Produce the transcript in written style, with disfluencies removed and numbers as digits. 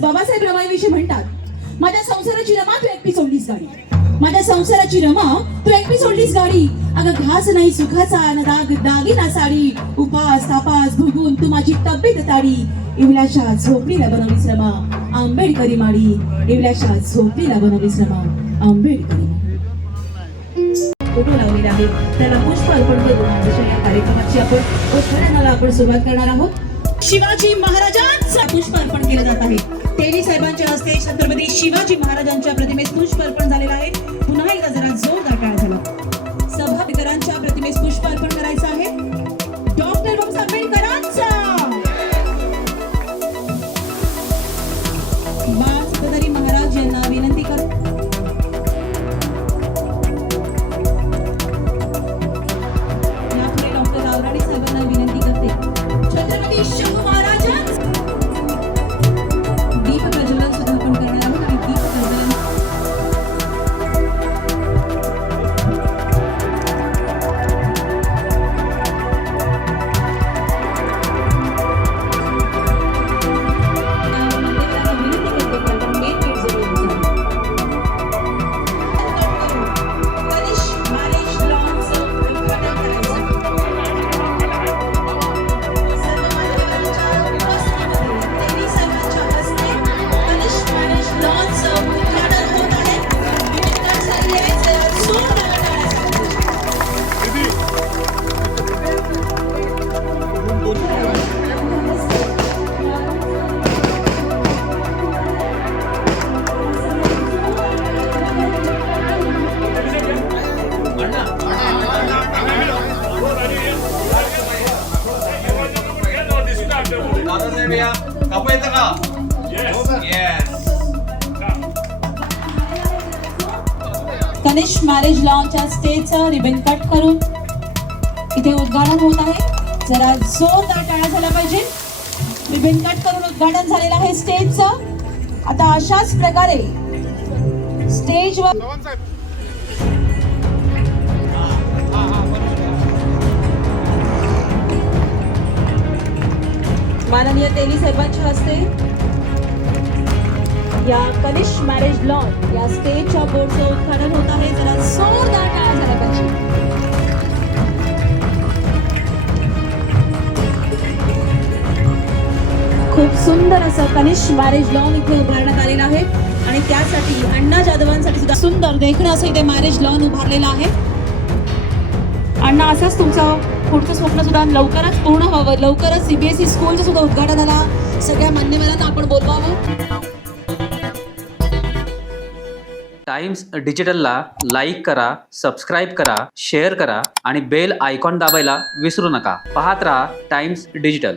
बाबासाहेब रमाईविषयी म्हणतात, माझ्या संसाराची रमा तू एकटी सोडलीस गाडी, माझ्या संसाराची रमा तू एकटी सोडलीस गाडी. अगं घास नाही सुखाचा न दाग दागिना साडी, उपास तापास भुगून तू माझी तब्येत ताडी. इवल्याशा झोपडीला बनवलीस रमा आंबेडकरी माडी, इवल्याशा झोपडीला बनवलीस रमा आंबेडकरी माडी. फोटो लावलेला आहे त्याला पुष्प अर्पण करून या कार्यक्रमाची आपण सुरुवात करणार आहोत. शिवाजी महाराजांचा पुष्प अर्पण केलं जात आहे. तेली साहेबांच्या हस्ते छत्रपती शिवाजी महाराजांच्या प्रतिमेस पुष्प अर्पण झालेलं आहे. पुन्हा एकदा जरा जोरदार टाळ्या झाला. सभापतींच्या प्रतिमेस पुष्प अर्पण करायचं आहे. डॉक्टर बाबासाहेब आंबेडकरांचा बाळासाहेब महाराज यांना विनंती करतो. कनिष्क मॅरेज लॉनच्या स्टेजचं रिबन कट करून इथे उद्घाटन होत आहे. जरा जोरदार टाळ्या झाल्या पाहिजे. रिबन कट करून उद्घाटन झालेलं आहे स्टेजचं. आता अशाच प्रकारे स्टेजवर माननीय तेली साहेबांच्या हस्ते या कनिष्क मॅरेज लॉन या स्टेजच्या बोर्डचं उद्घाटन होत आहे. जरा जोरदार टाळ्या झाल्या पाहिजे. खूप सुंदर असं कनिष्क मॅरेज लॉन इथे उभारण्यात आलेलं आहे आणि त्यासाठी अण्णा जाधवांसाठी सुद्धा सुंदर देखणं असं इथे मॅरेज लॉन उभारलेलं आहे. अण्णा, असंच तुमचं पुढचं स्वप्न सुद्धा लवकरच पूर्ण व्हावं. लवकरच CBSE स्कूलचं सुद्धा उद्घाटनाला सगळ्या मान्यवरांना आपण बोलवावं. टाइम्स डिजिटलला लाईक करा, सबस्क्राईब करा, शेअर करा आणि बेल आयकॉन दाबायला विसरू नका. पाहत रहा टाइम्स डिजिटल.